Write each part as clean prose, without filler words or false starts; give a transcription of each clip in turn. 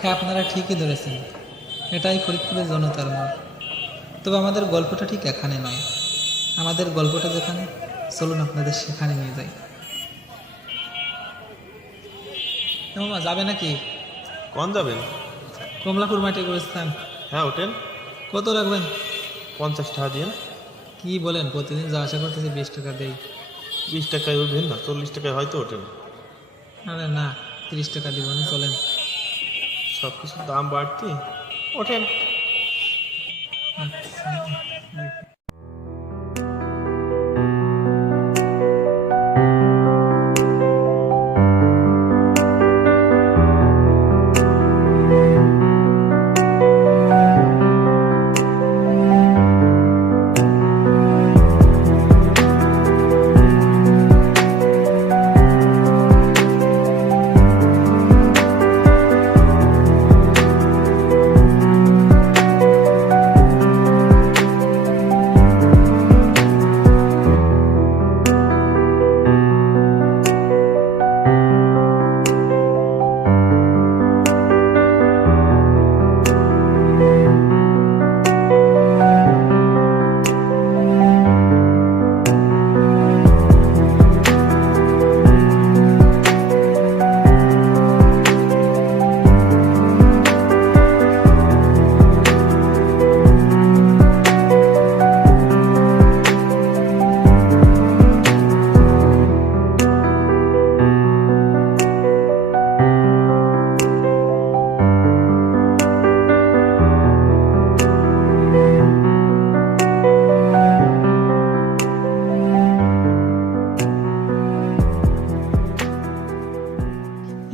হ্যাঁ, আপনারা ঠিকই ধরেছেন, এটাই ফরিদপুরের জনতার মোড়। তবে আমাদের গল্পটা ঠিক এখানে নয়, আমাদের গল্পটা যেখানে, চলুন আপনাদের সেখানে নিয়ে যাই। মামা যাবে নাকি? কোন যাবেন? কমলাপুর মাটি গোরস্থান। হ্যাঁ ওঠেন। কত রাখবেন? 50 টাকা দিন। কি বলেন, প্রতিদিন যা আশা করতেছি 20 টাকা দেই। 20 টাকায় উঠবেন না, 40 টাকায় হয়তো ওঠেন। আরে না, 30 টাকা দিব না, চলেন। সব কিছুর দাম বাড়তি, ওঠেন। আচ্ছা।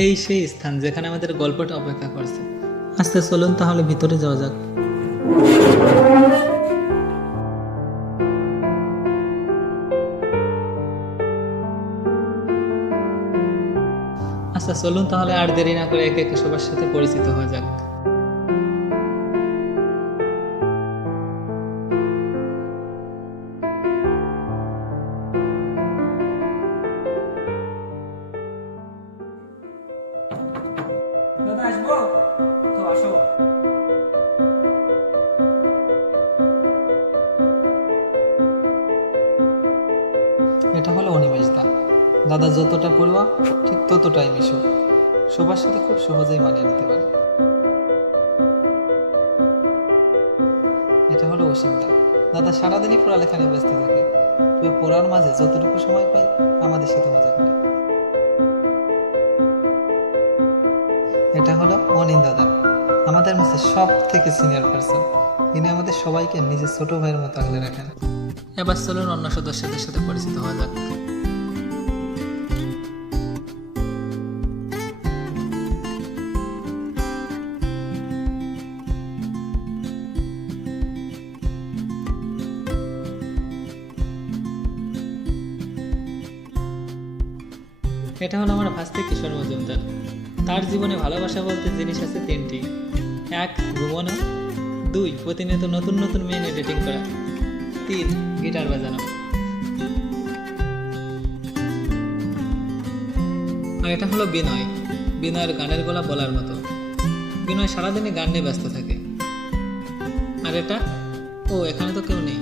এই সেই স্থান যেখানে আমাদের গল্পটা অপেক্ষা করছে। আচ্ছা চলুন তাহলে ভিতরে যাওয়া যাক। আচ্ছা চলুন তাহলে আর দেরি না করে একে একে সবার সাথে পরিচিত হওয়া যাক। দাদা আসবো তো, আসো। এটা হলো অনিমেষ দা। দাদা যতটা পড়ুয়া ঠিক ততটাই মিশুক, সবার সাথে খুব সহজেই মানিয়ে নিতে পারে। এটা হলো অসীম দা। দাদা সারাদিনই পড়ালেখা নিয়ে ব্যস্ত থাকে, তবে পড়ার মাঝে যতটুকু সময় পাই আমাদের সাথে মজা করে। এটা হলো অনিন দাদা, আমাদের মাঝে সব থেকে সিনিয়র পার্সন। তিনি আমাদের সবাইকে নিজের ছোট ভাইয়ের মতো আগলে রাখেন। এবার চলুন অন্য সদস্যদের সাথে পরিচিত হওয়া যাক। এটা হলো আমার ভাস্তে কিশোর মজুমদার। তার জীবনে ভালোবাসা বলতে জিনিস আছে তিনটি: 1 ঘুমানো, 2 প্রতিনিয়ত নতুন নতুন মেয়ে নিয়ে ডেটিং করা, 3 গিটার বাজানো। আর এটা হলো বিনয়। বিনয়ের গানের গলা বলার মতো। বিনয় সারাদিনই গান নিয়ে ব্যস্ত থাকে। আর এটা, ও এখানে তো কেউ নেই।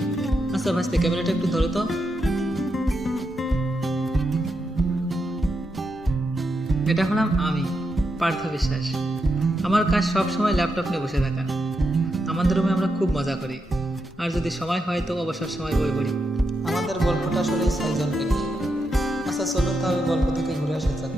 আচ্ছা ভাস্তে ক্যামেরাটা একটু ধরো তো। এটা হলাম আমি, পার্থ বিশ্বাস। আমার কাজ সব সময় ল্যাপটপ নিয়ে বসে থাকা। আমাদের রুমে আমরা খুব মজা করি, আর যদি সময় হয় তো অবসর সময় বই পড়ি। আমাদের গল্পটা আসলে 6 জনকে নিয়ে। আচ্ছা চলুন তাহলে গল্প থেকে ঘুরে আসা যাক।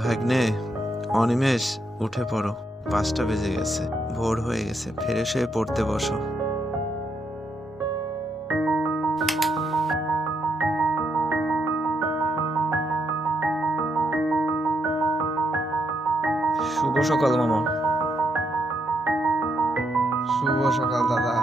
ভাগ্নে, অনিমেষ, উঠে পড়ো। 5টা বেজে গেছে, ভোর হয়ে গেছে, ফ্রেশ হয়ে পড়তে বসো। শুভ সকাল মামা। শুভ সকাল দাদা।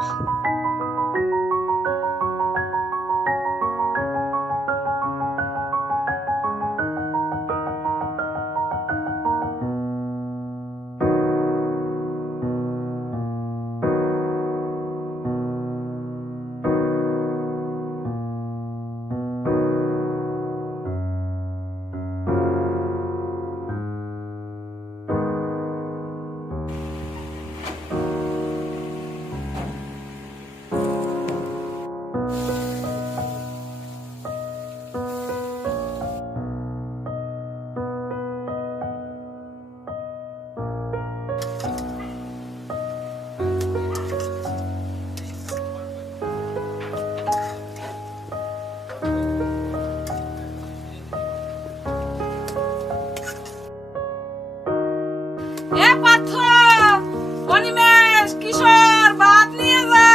এ পার্থ, অনিমেষ, কিশোর, ভাত নিয়ে যা।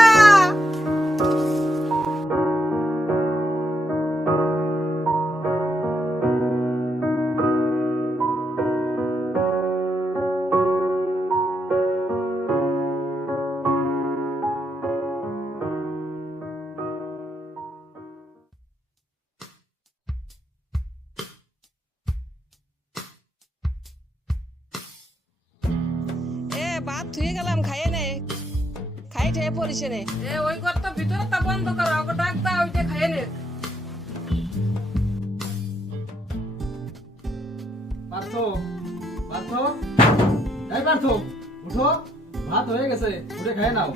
এ ভাত ধুয়ে গেলাম, খাইয়ে নে, খাই ঠেয়ে পড়িস নে। এ ওই ঘর তো ভিতরে তা বন্ধ করো, ওকে ডাক দাও, ওই যে খাইয়ে নে। পার্থ, পার্থ, এই পার্থ, উঠো, ভাত হয়ে গেছে, উঠে খেয়ে নাও।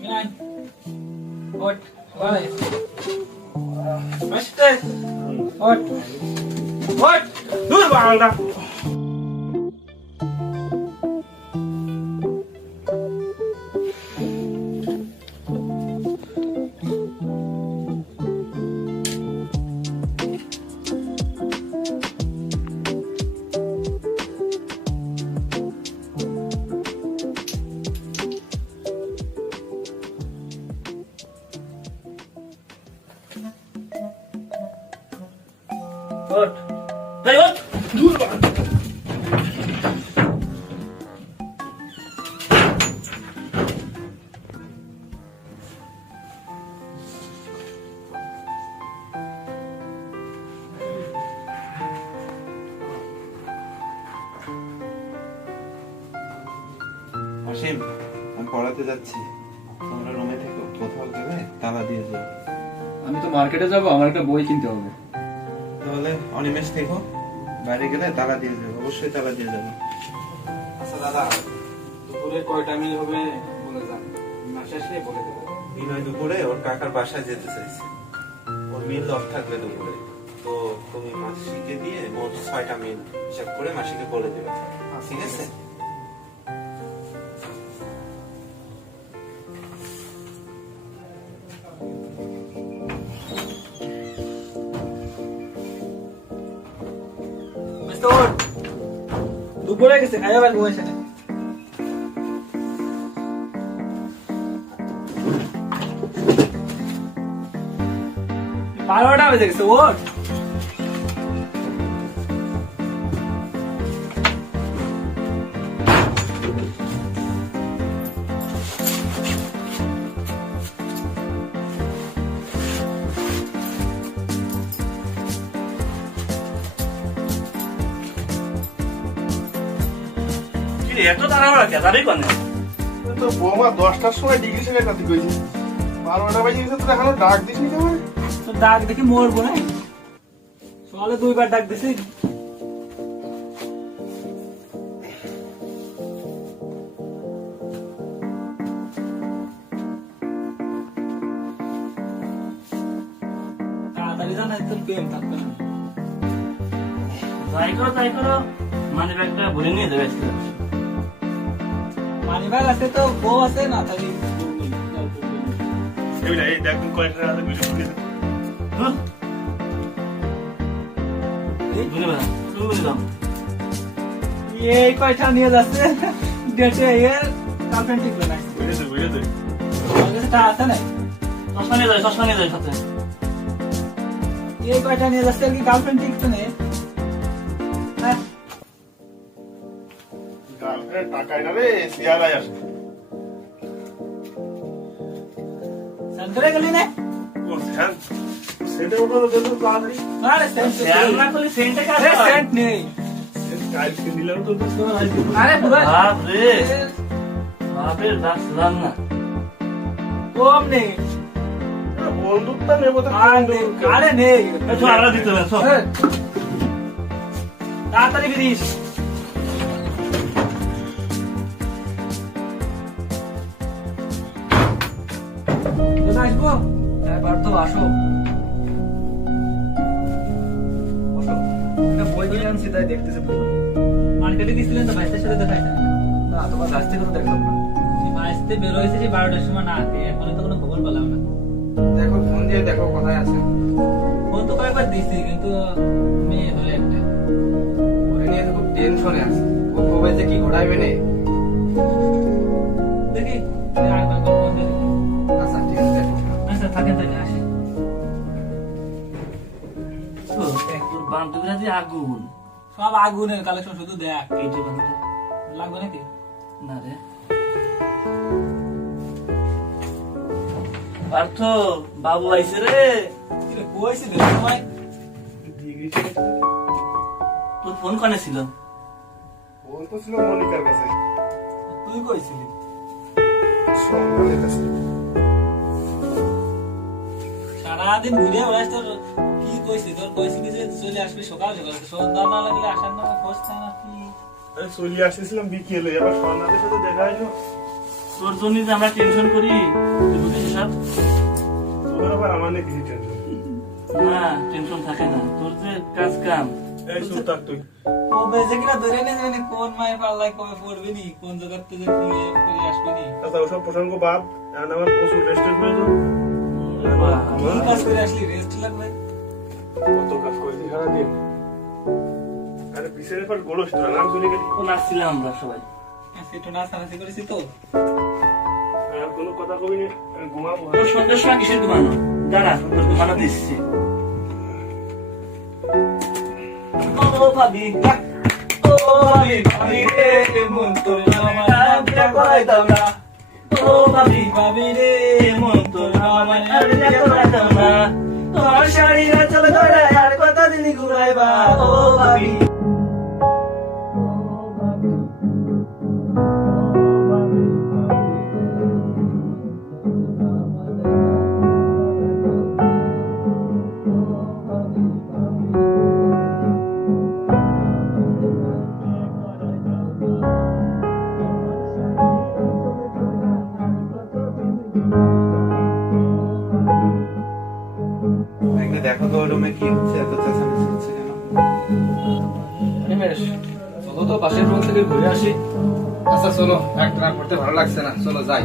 বিনাই, ওঠ, বাড়ে। বসতে, ওঠ, ওঠ, দূর বাংলা। ওঠ, এই ওঠ, দূর বাংলা। অসীম, আমি পড়াতে যাচ্ছি, তোমরা রুমে থেকে কোথাও গেলে তালা দিয়ে যাও। আমি তো মার্কেটে যাব, আমার একটা বই কিনতে হবে। তাহলে অনিমেষ দেখো, বাইরে গেলে তালা দিয়ে যাবো, অবশ্যই তালা দিয়ে যাবো। আচ্ছা দাদা, দুপুরে কয়টা মিল হবে বলে যান, মাসে আসলে বলে দেবো। বিনয় দুপুরে ওর কাকার বাসায় যেতে চাইছে, ওর মিল অফ থাকবে দুপুরে, তো তুমি মাসিকে দিয়ে মোট 6টা মিল হিসাব করে মাসিকে বলে দেবে, ঠিক আছে? দুপুরে গেছে, খাইয়া বের বসে না। 12টা বেজে গেছে, ওঠ। এত তাড়াহুড়া কে যাবি কোনে? তো বৌমা 10টার সময় ডিগ্রি সেখানে কাছে কইছি, 12টা বাজে গেছে, তো এখনো ডাক দিসনি কেমন? তো ডাক দেখি মরবো না, সকালে 2বার ডাক দিছি। তাড়াতাড়ি জানাই তো প্রেম থাকবে না। তাই করো, মানি ব্যাগটা ভরে নিয়ে যাবে। মানিব্যাগ আছে তো, বউ আছে না তাহলে এই দেখ তুমি কয়টা রাতে ভিডিও করে এই কয়টা নিয়ে যাচ্ছে ডেটে এর গার্লফ্রেন্ড ঠিক না বুঝে দে আমার কাছে টা আছে না চশমা নিয়ে যায় সাথে। এই কয়টা নিয়ে যাচ্ছে আর কি গার্লফ্রেন্ড ঠিক তো নেই। হ্যাঁ গার্লফ্রেন্ড টাকাই না রে সিয়ালাই আসে সেন্টারে গেলি না? ও স্যার সেটা ওটা তো দেখো তাড়াতাড়ি আরে সেন্ট না করলে সেন্টে সেন্ট নেই। টাইলস কিনে দিলাম তো বুঝতে পারছি আরে বুড়া বাপরে রাখলাম না। কম নেই। বন্দুকটা নেবো তো আরে নেই। আমরা দিতে হবে সব। হ্যাঁ। তাড়াতাড়ি ফিরিস। আসবো এবার তো আসো বসো। এটা বই নিয়ে আনছি তাই দেখতেছি পুরো। মার্কেটে গেছিলেন তো ভাইসের সাথে দেখাই না। না তোমার কাছ থেকে তো দেখলাম না। ভাইসতে বের হয়েছে যে 12টার সময় না আসে, এখনো তো কোনো খবর পেলাম না। দেখো ফোন দিয়ে দেখো কোথায় আছে। ফোন তো কয়েকবার দিয়েছি কিন্তু মেয়ে হলে একটা। ওরে নিয়ে তো খুব টেনশনে আছে। ও কবে যে কি ঘোরাইবে নে। দেখি আরেকবার ফোন দিয়ে দেখি। আচ্ছা ঠিক আছে দেখো। আচ্ছা থাকেন তাহলে আসি। তোর বান্ধবীরা যে আগুন সব আগুনের কালেকশন শুধু দেখ। এইটা বান্ধবী লাগবে নাকি? না রে পার্থ বাবু আইছে রে। কইছিল সময় তোর ফোন কনে ছিল? ফোন তো ছিল মনিকার কাছে তুই কইছিলি। সম্মানের কাছে সারাদিন ঘুরে বেড়াস, তোর কি কইছি? তোর কইছিলি যে চলে আসবি সকাল সকাল, সন্ধ্যা না লাগলে আসার নামে খোঁজ থাকে না কি? আমি চলে আসতেছিলাম বিকেলে এবার সন্ধ্যাদের সাথে দেখা হইলো তোর জন্য যে আমরা টেনশন করি তুই বুঝিস সব? তোর আবার আমার নিয়ে কিছু টেনশন না টেনশন থাকে না, তোর যে কাজ কাম। এই চুপ থাক তুই ও বেজে কিনা ধরে নিয়ে যাবে, কোন মায়ের পাল্লায় কবে পড়বি নি, কোন জায়গাতে যে কি করে আসবি নি। আচ্ছা ওসব প্রসঙ্গ বাদ এখন আমার প্রচুর রেস্টের প্রয়োজন কি কাজ করে আসলি? রেস্ট লাগবে। কত কাজ করেছি সারাদিন আরে পিছনের পর গোলস তোরা নাম চলে গেলি ও নাচছিলাম আমরা সবাই। একটু নাচানাচি করেছি তো। আর কোনো কথা কবি নি আমি ঘুমাবো তোর সন্ধ্যার সময় কিসের ঘুমানো? দাঁড়া তোর ঘুমানো দিচ্ছি। ও ভাবি ও ভাবি ভাবি রে মন তোর আমার নামটা করাইতাম না। ও ভাবি ভাবি রে মন তোর আমার নামটা করাইতাম না। তোমার শাড়ি না চলে ধরে আর কতদিন ঘুরাইবা। ও ভাবি একটা দেখো তো রুমে কি হচ্ছে, এত চেঁচামেচি হচ্ছে কেন? হিমেশ চলো তো পাশের রুম থেকে ঘুরে আসি। আচ্ছা চলো, একটা করতে ভালো লাগছে না, চলো যাই।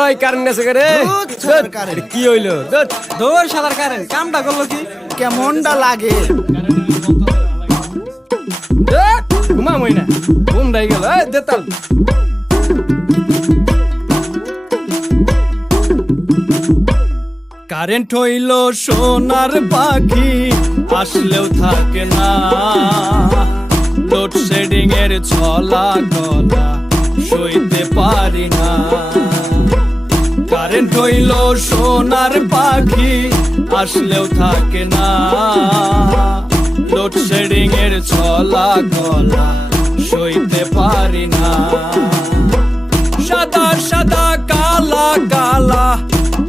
ওই কারেন্ট গেছে রে কি হইলো দৌড় শালার কারেন্ট কামটা করলো কি কেমনটা লাগে ঘুমামই না ঘুম ডাই গেল দেতাল কারেন্ট হইল সোনার পাখি আসলেও থাকে না লোডশেডিং এর ছলা গলা সইতে পারি না কারেন্ট হইল সোনার পাখি আসলেও থাকে না লোডশেডিং এর ছলা গলা সইতে পারি না সাদা সাদা কালা কালা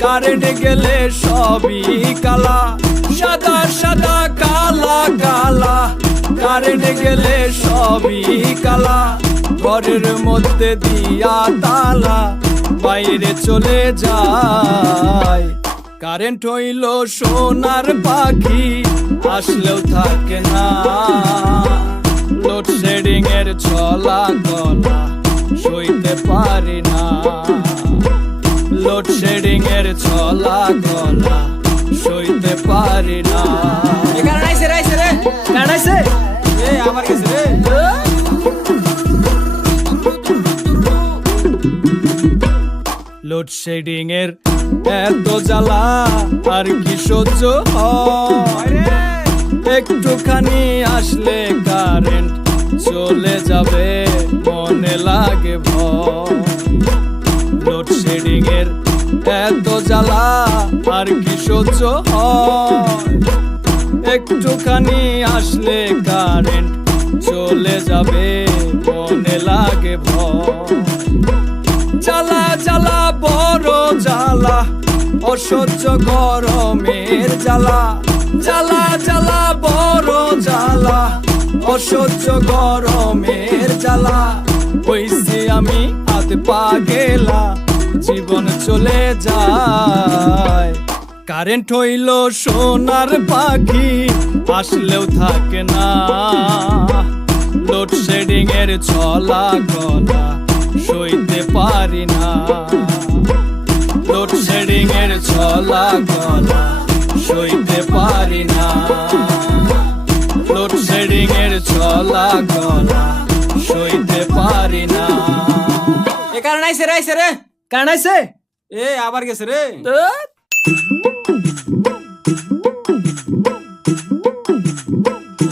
কারেন্ট গেলে সবই কালা সাদা সাদা কালা কালা কারেন্ট গেলে সবই কালা ঘরের মধ্যে দিয়া তালা বাইরে চলে যায়। কারেন্ট হইল সোনার পাখি আসলেও থাকে না। লোডশেডিং এর ছলা গলা সইতে পারি না। লোডশেডিং এর ছলা গলা সইতে পারি না। এখানে নাইছে রাইছে রে, কাটাইছে এ আমার কাছে রে। লোডশেডিং এর এত জ্বালা আর কি সহ্য হয়। একটুখানি আসলে কারেন্ট চলে যাবে মনে লাগে ভয়। লোডশেডিং এর এত জ্বালা আর কি সহ্য হয়। একটুখানি আসলে কারেন্ট চলে যাবে মনে লাগে ভয়। জ্বালা জ্বালা বড় জ্বালা অসহ্য গরমের জ্বালা। জ্বালা জ্বালা বড় জ্বালা অসহ্য গরমের জ্বালা। হইছি আমি হাত পা গেলা জীবন চলে যায়। কারেন্ট হইল সোনার পাখি আসলেও থাকে না। লোডশেডিং এর ছলা গলা সইতে পারি না। লোডশেডিং এর ছলা গলা সইতে পারি না। লোডশেডিং এর ছলা গলা সইতে পারি না। এ কারণ আইছে রে, আইছে রে, কারণ আইছে এ আবার গেছে রে।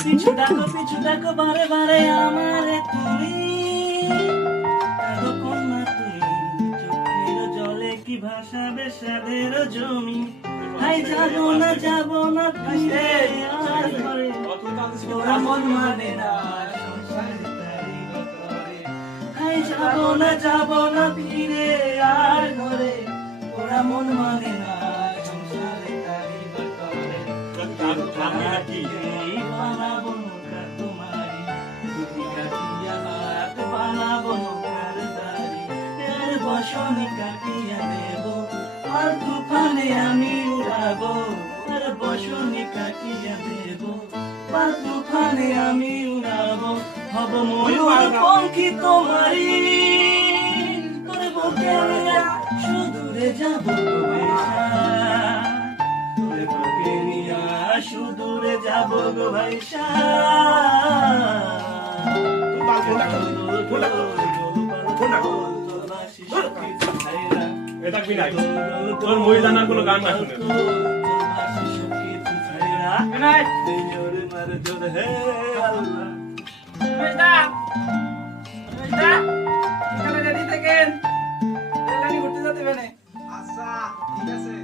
পিছু ডাকো বারে বারে আমারে তুমি। কাঁদো কন্যা তুমি, চোখের জলে কি ভাসাবে সাধের জমি। হাই যাবো না ফিরে আর ঘরে, তোরা মন মানে না সংসারে তারি ঘরে। হাই যাবো না ফিরে আর ঘরে, তোরা মন মানে না সংসারে তারি ঘরে। বানাবো নৌকা তোমারি, দুটি কাটিয়া হাত বানাবো নৌকার দাড়ি। এর বসনি কাটিয়া দেব, আর তুফানে আমি উড়াবো। আর বসনি কাটিয়া দেব, আর তুফানে আমি উড়াবো। হব ময়ূর পঙ্খী তোমারি, তোরে বুকে নিয়া সুদূরে যাবো গো ভাইসা। তোরে বুকে নিয়া সুদূরে যাবো গো ভাইসা। তোর মহিলানার কোনো গান না শুনে আচ্ছা ঠিক আছে।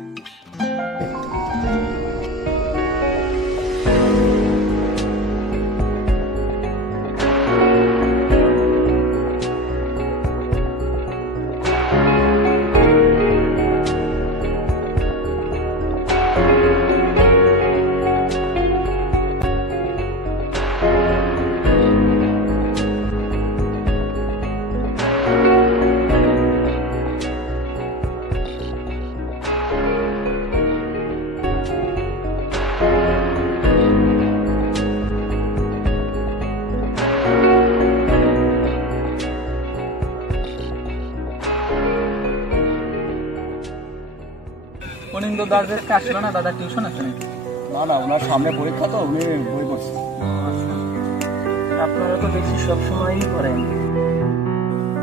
অনিন্দ দাসের আসলো না, দাদা টিউশন আছে নাকি? না না, ওনার সামনে পরীক্ষা তো উনি বই পড়ছে। আপনারা তো দেখছি সবসময়ই করেন।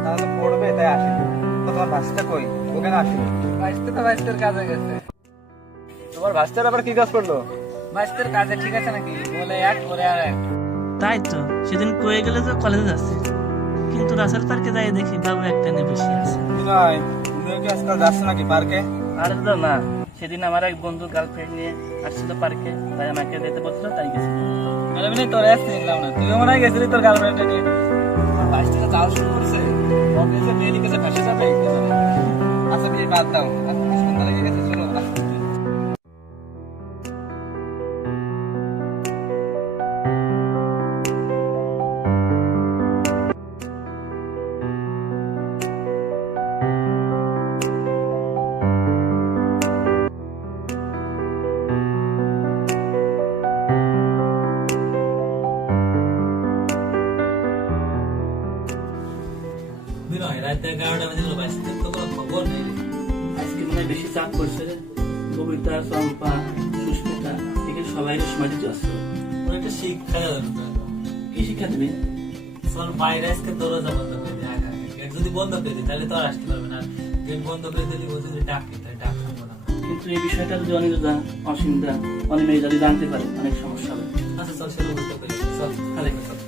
তাহলে পড়বে তাই আসি। তোমার ভাষটা কই? ওখানে আসি। ভাইস্তে তো ভাইস্তের কাজে গেছে। তোমার ভাষটার আবার কি কাজ করলো? ভাইস্তের কাজে ঠিক আছে নাকি? বলে এক করে আর এক। তাই তো সেদিন কয়ে গেলে তো কলেজে যাচ্ছে, কিন্তু রাসেল পার্কে যাই দেখি বাবু একটা নিয়ে বসে আছে। নাই, উনিও কি আজকাল যাচ্ছে নাকি পার্কে? আরে তো না, সেদিন আমার এক বন্ধু গার্লফ্রেন্ড নিয়ে আসছিল পার্কে, তাই আমাকে যেতে বলছিল, তাই গেছিল। আরে মানে তোর চিনলাম না, তুইও মনে হয় গেছিলি তোর গার্লফ্রেন্ড নিয়ে। ভাষটা যাওয়া শুরু করেছে, মেয়ে দিকে ভাসে যাবে। আচ্ছা বিয়ে বাদ দাও, সন্ধ্যা লেগে গেছে, চলো। বিনয় রাত 11টা বাজে গেল, বাইশ তো কোনো খবর নেই রে। আজকে মনে হয় বেশি চাপ পড়ছে রে। কবিতা, চম্পা, সুস্মিতা থেকে সবাই সময় দিতে আসছে। ওর একটা শিক্ষা দেওয়া দরকার। কি শিক্ষা দেবে? চল বাইরে আজকে দরজা বন্ধ করে দিই, আগে আগে। গেট যদি বন্ধ করে দিই তাহলে তো আর আসতে পারবে না। গেট বন্ধ করে দিলে ও যদি ডাকে তাই ডাক থাকবো না। কিন্তু এই বিষয়টা যদি অনিরুদ্ধা, অসীমদা, অনিমেষ যদি জানতে পারে অনেক সমস্যা হবে। আচ্ছা চল সেটা বলতে পারি, চল খালি চল।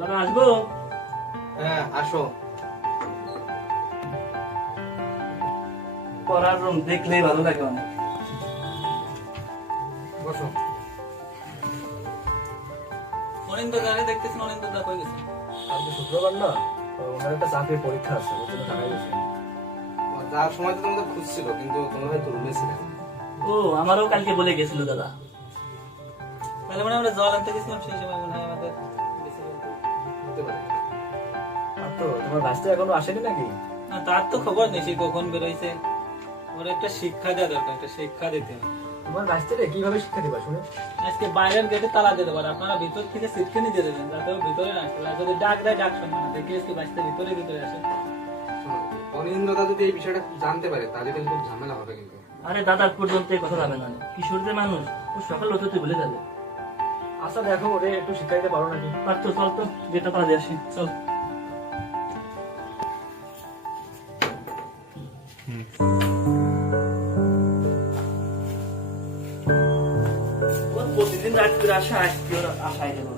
দাদা আসবো? হ্যাঁ আসো। পড়ার রুম দেখলেই ভালো লাগে অনেক। বসো। অনিন্দ গাড়ি দেখতেছেন, অনিন্দ দা কই গেছে? আজকে শুক্রবার না, তো ওনার একটা চাকরির পরীক্ষা আছে, ওর জন্য ঢাকায় গেছে। যাওয়ার সময় তো তোমাদের খুঁজছিল, কিন্তু তোমরা হয়তো রুমে ছিলে। ও আমারও কালকে বলে গেছিল দাদা। তাহলে মানে আমরা জল আনতে গেছিলাম, সেই সময় মনে হয় আমাদের বেশি হতে পারে। আর তো তোমার ভাইস্তা এখনো আসেনি নাকি? না, তার তো খবর নেই সে কখন বেরোইছে। ওর একটা শিক্ষা দেওয়া দরকার, একটা শিক্ষা দিতে হবে। তোমার ভাইস্তারে কিভাবে শিক্ষা দিবা শুনে? আজকে বাইরের গেটে তালা দিতে পারে, আপনারা ভিতর থেকে সিটকে নিয়ে যেতে দেন, যাতে ও ভিতরে না আসে। আর যদি ডাক দেয় ডাক শুনবে না, দেখে আজকে বাঁচতে ভিতরে ভিতরে আসে। অনিন্দ্রদা যদি এই বিষয়টা জানতে পারে তাহলে কিন্তু খুব ঝামেলা হবে কিন্তু। আরে দাদার পর্যন্ত এই কথা যাবে না। কিশোরদের মানুষ, ও সকাল হতে ভুলে যাবে। আচ্ছা দেখো, ওরে একটু শিক্ষা দিতে পারো নাকি? পারতো, চল তো যেটা পারা দিয়ে আসি, চল। ওর প্রতিদিন রাত করে আসা, আজকে ওর আশায় গেল।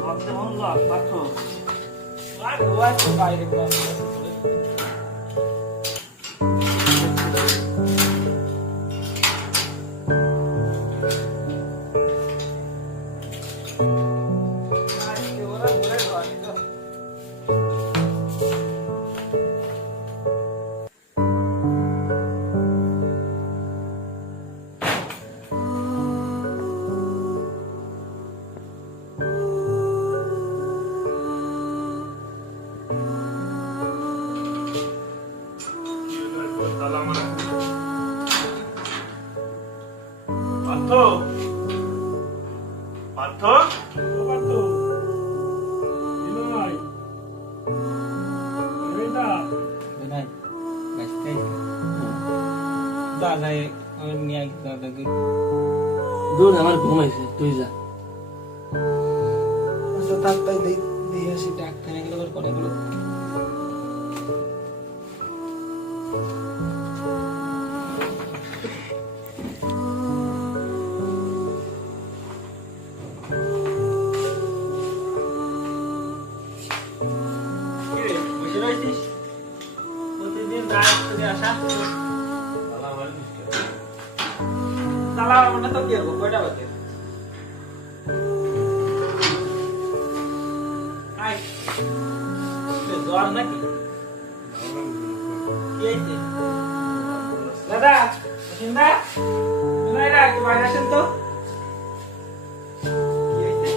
লজ্জা মন লজ, পারতো। আর ও আসছে বাইরে বস। আজকে ওরা ঘুরে ঘরে তো। পার্থ, পার্থ, ও পার্থ, বিনয়, এইটা, বিনয়, বাঁচতে যা যায় ওর নিয়ে আগে দাদাকে। দূর আমার ঘুম হয়েছে, তুই যা। আচ্ছা তাই দিয়ে আসি, ডাক্তার এগুলো করে এগুলো। বসে রয়েছিস প্রতিদিন রাত থেকে আসা। তালা আমরা তো কি করবো, কয়টা বাজে? আয়, জ্বর নাকি? কি হয়েছে? দাদা, অসীমদা, বিনয়রা, একটু বাইরে আসেন তো। কি হয়েছে?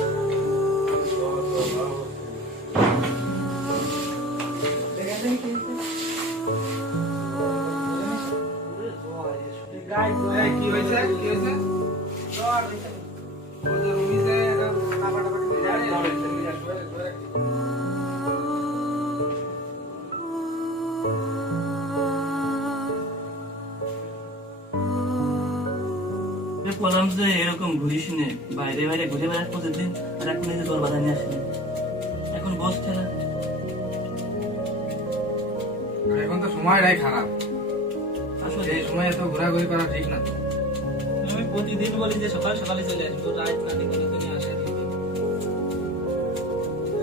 দেখেছেন কি হয়েছে? গায়ে জ্বর। কি হয়েছে? কি হয়েছে? জ্বর হয়েছে। ওদের রুমিতে টাকা টাকা দিয়ে যায়। বললাম যে এরকম ঘুরিস নে, বাইরে বাইরে ঘুরে বেড়াস প্রতিদিন, আর এখন এই যে তোর বাধা নিয়ে আসলি। এখন বস খেলা। এখন তো সময়টাই খারাপ, আসলে এই সময় তো ঘোরাঘুরি করা ঠিক না। আমি প্রতিদিন বলি যে সকাল সকালে চলে আসবো, রাত রাতে কোনো দিনই আসে না।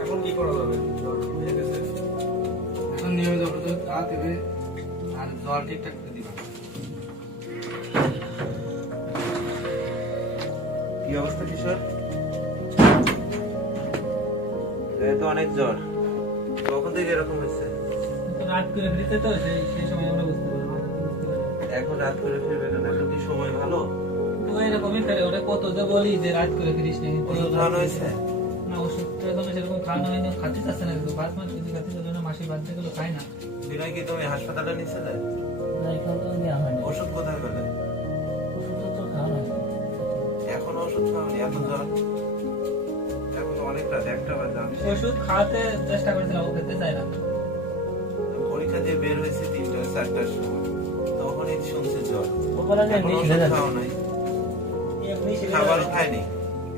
এখন কি করা যাবে? জ্বর হয়ে গেছে, এখন নিয়মিত ওষুধ খাওয়াতে হবে আর জল ঠিকঠাক করে দিবা। কি অবস্থা কিশোর? এ তো অনেক জ্বর, কখন থেকে এরকম হয়েছে? তো রাত করে ফিরতে তো সেই সময় আমরা বুঝতে পারবো, আমরা তো বুঝতে পারি। এখন রাত করে ফিরবে কেন? এখন কি সময় ভালো? তো এরকমই ফেরে, ওটা কত যে বলি যে রাত করে ফিরিস না, কিন্তু ওষুধ খাওয়ানো হয়েছে? না ওষুধ তো এখন সেরকম খাওয়ানো হয়নি, খাতে চাচ্ছে না, কিন্তু 5 মাস যদি খাতে চাচ্ছে না, মাসে বাদ দিয়ে গেলো খায় না। বিনয় কি তুমি হাসপাতালে নিয়েছিলে? না, এখন তো নেওয়া হয়নি। ওষুধ ওষুধ খাওনি এত জ্বর? এখন তো অনেক রাত, 1টা বাজে। আমি ওষুধ খাওয়াতে চেষ্টা করছিলাম, ও খেতে চায় না। পরীক্ষা দিয়ে বের হয়েছি 3টা 4টার সময়, তখনই শুনছি জ্বর। ও বলে যে এখন এমনি ওষুধ সেরে যাবে। খাওয়া নাই, এমনি সেরে খাবারও যাবে। খাইনি।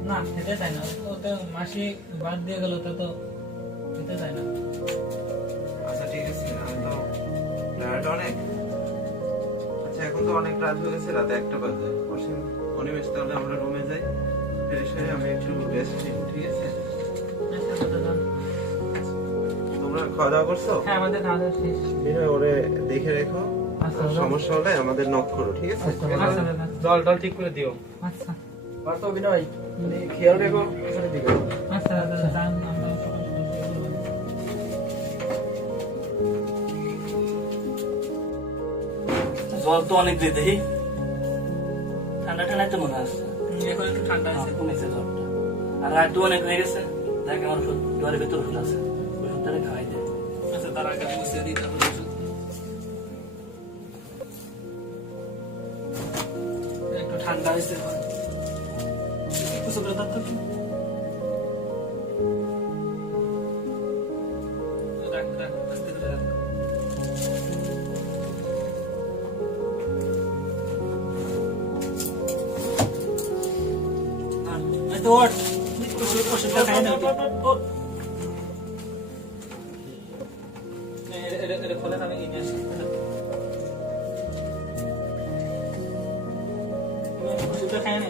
না, খেতে চায় না। ও তো মাসি বাদ দিয়ে গেল, তা তো খেতে চায় না। আচ্ছা ঠিক আছে, আমি তো টায়ার্ড অনেক। আচ্ছা এখন তো অনেক রাত হয়ে গেছে, রাত 1টা বাজে। অসীম অনিমেষ, তাহলে আমরা রুমে যাই, ফ্রেশ হয়ে আমি একটু রেস্ট নিই, ঠিক আছে? আচ্ছা, কথা দাও। তোমরা খাওয়া দাওয়া করছো? হ্যাঁ, আমাদের খাওয়া দাওয়া শেষ। বিনয়, ওরে দেখে রেখো, আচ্ছা, আর সমস্যা হলে আমাদের নক করো, ঠিক আছে? আচ্ছা, দাদা। জল টল ঠিক করে দিও। আচ্ছা, আর তো বিনয় মানে খেয়াল রেখো পিছনের দিকে। আচ্ছা, দাদা, যান, আমরা সকাল সকাল শুরু করবো। জল তো অনেক দিয়ে দেখি, ঠান্ডা ঠান্ডাই তো মনে হচ্ছে। এখন একটু ঠান্ডা আছে। কমেছে জ্বরটা, আর রাত তো অনেক হয়ে গেছে। দেখ আমার ওষুধ জ্বরের ভেতর ওষুধ আছে, ওষুধটা খাওয়াই দে। আচ্ছা, তার আগে বুঝতে দিই, তারপর ওষুধ। একটু ঠান্ডা হয়েছে এখন। কিছু করে দাও তো। রাখ, রাখ, আস্তে করে রাখ। এই তো ওঠ। ওষুধটা খাই না। এটা খোলেন, আমি নিয়ে আসি। ওষুধটা খাই না।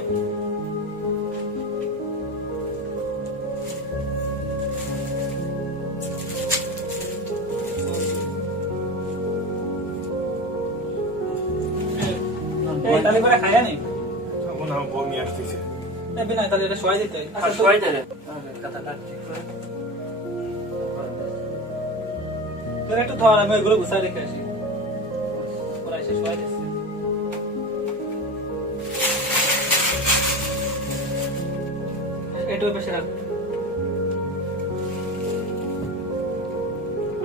তাহলে করে খাইয়া নেই। তখন আমার বমি আসতেছে। বিনয়, তাহলে এটা শোয়াই দিতে হয়। আর সবাই দেয় কথাটা ঠিক করে। তোর একটু ধর, আমি ওইগুলো গুছাই রেখে আসি। ওরা এসে শোয়াই দিচ্ছে। একটু ওই পাশে রাখ।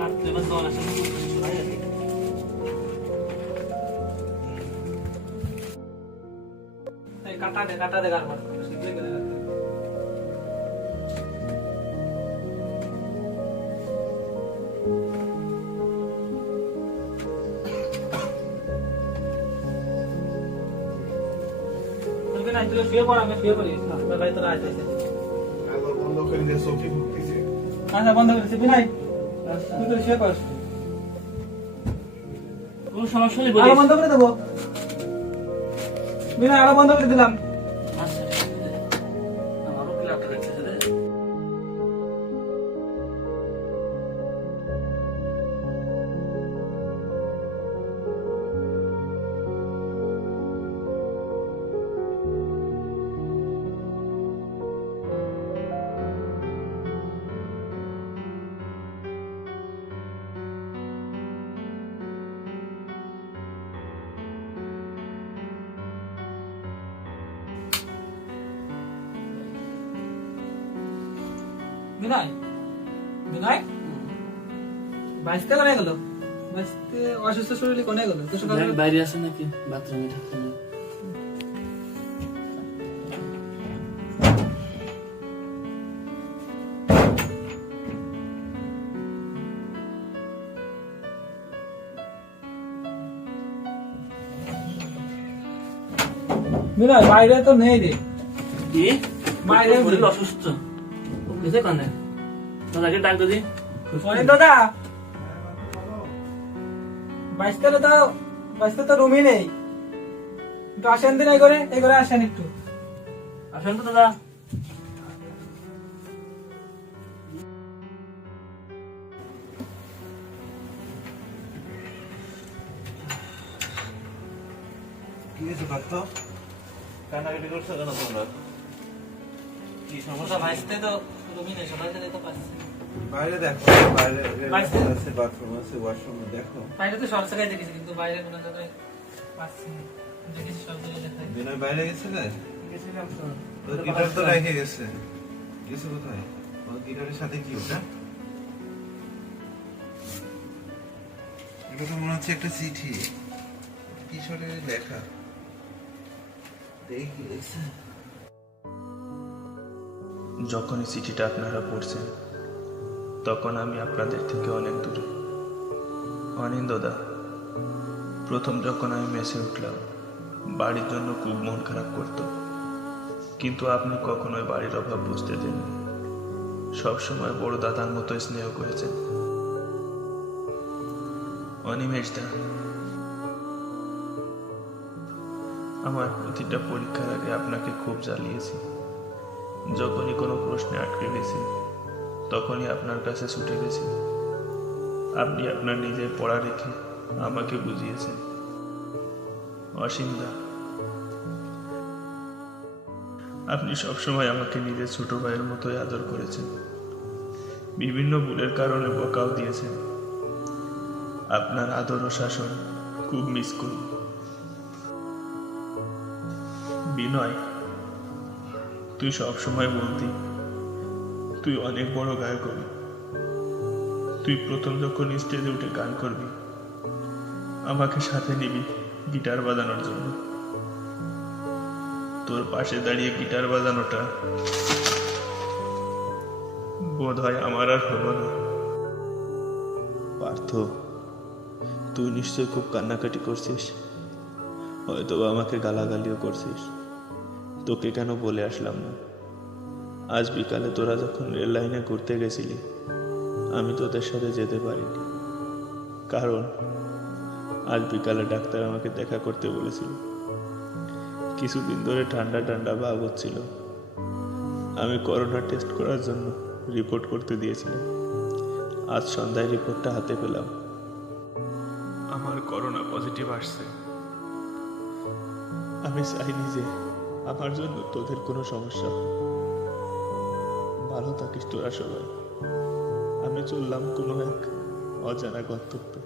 আর এবার জল আসে না, শোয়াই আছে। এই কাটা দে গার মার, শীঘ্রই করে রাখ। বিনয়, তুই শুয়ে পড়, আমি শুয়ে পড়ি। আপনার বাড়ি তো রাত হয়েছে। আলো বন্ধ করে দিয়ে চোখে ঢুকতেছে। আচ্ছা, বন্ধ করেছি। বিনয়, তুই তো শুয়ে পড়। কোনো সমস্যা নেই আলো বলিস। বন্ধ করে দেবো। বিনয়, আলো বন্ধ করে দিলাম। আচ্ছা ঠিক আছে, আমারও কি লাগতে দেখতেছে রে। বিনয়, বিনয়, বাইশতে কোনে গেল? বাইশতে অসুস্থ শরীরে কোনে গেল? তো সকালে দেখ বাইরে আছে নাকি, বাথরুমে ঢুকতে নেই। বিনয়, বাইরে তো নেই রে। কি বাইরে শরীর অসুস্থ, ও কেসে কানে দাদাকে ডাক দিদি। অনিল দাদা, বাইশতে তো রুমই নেই। একটু আসেন দিন, এই করে আসেন একটু। আসেন তো দাদা। কি হয়েছে কাকু? কান্নাকাটি করছো কেন তোমরা? কি সমস্যা? বাইশতে তো রুমই নেই, সকাল থেকে তো পাচ্ছি। বাইরে দেখো, বাইরে আছে, বাথরুম আছে, ওয়াশরুম দেখো। বাইরে তো সব জায়গায় দেখেছি, কিন্তু বাইরে কোনো জায়গায় পাচ্ছি না। দেখেছি সব জায়গায় দেখাই। বিনয় বাইরে গেছিলে? গেছিলাম তো। ওর গিটার তো রেখে গেছে। গেছে কোথায়? ওর গিটারের সাথে কি ওটা? এটা তো মনে হচ্ছে একটা চিঠি। কিশোরের লেখা। দেখি যখনই চিঠিটা আপনারা পড়ছেন তখন আমি আপনাদের থেকে অনেক দূরে। অনিন্দদা, প্রথম যখন আমি মেসে উঠলাম বাড়ির জন্য খুব মন খারাপ করত, কিন্তু আপনি কখনোই বাড়ির অভাব বুঝতে দেননি। সবসময় বড় দাদার মতো স্নেহ করেছেন। অনিমেষদা, আমার প্রতিটা পরীক্ষার আগে আপনাকে খুব জ্বালিয়েছি। যখনই কোনো প্রশ্নে আটকে গেছি তখনই আপনার কাছে ছুটে গেছি। আপনি আপনার নিজের পড়া রেখে আমাকে বুঝিয়েছেন। অসীমদা, আপনি সবসময় আমাকে নিজের ছোট ভাইয়ের মতোই আদর করেছেন। বিভিন্ন ভুলের কারণে বকাও দিয়েছেন। আপনার আদর ও শাসন খুব মিস করি। বিনয়, তুই সবসময় বলতি তুই অনেক বড় গায়ক হবি। তুই প্রথম যখন স্টেজে উঠে গান করবি আমাকে সাথে নিবি গিটার বাজানোর জন্য। তোর পাশে দাঁড়িয়ে গিটার বাজানোটা বোধ হয় আমার আর হলো না। পার্থ, তুই নিশ্চয়ই খুব কান্নাকাটি করছিস, হয়তো আমাকে গালাগালিও করছিস। তোকে কেন বলে আসলাম না। আজ বিকালে তোরা যখন রেল লাইনে ঘুরতে গেছিলি আমি তোদের সাথে যেতে পারিনি, কারণ আজ বিকালে ডাক্তার আমাকে দেখা করতে বলেছিল। কিছুদিন ধরে ঠান্ডা ঠান্ডা ভাব হচ্ছিল। আমি করোনা টেস্ট করার জন্য রিপোর্ট করতে দিয়েছিলাম। আজ সন্ধ্যায় রিপোর্টটা হাতে পেলাম, আমার করোনা পজিটিভ আসছে। আমি চাইনি যে আমার জন্য তোদের কোনো সমস্যা হোক। ভালো থাকিস তোরা সবাই। আমি চললাম কোনো এক অজানা গন্তব্যে।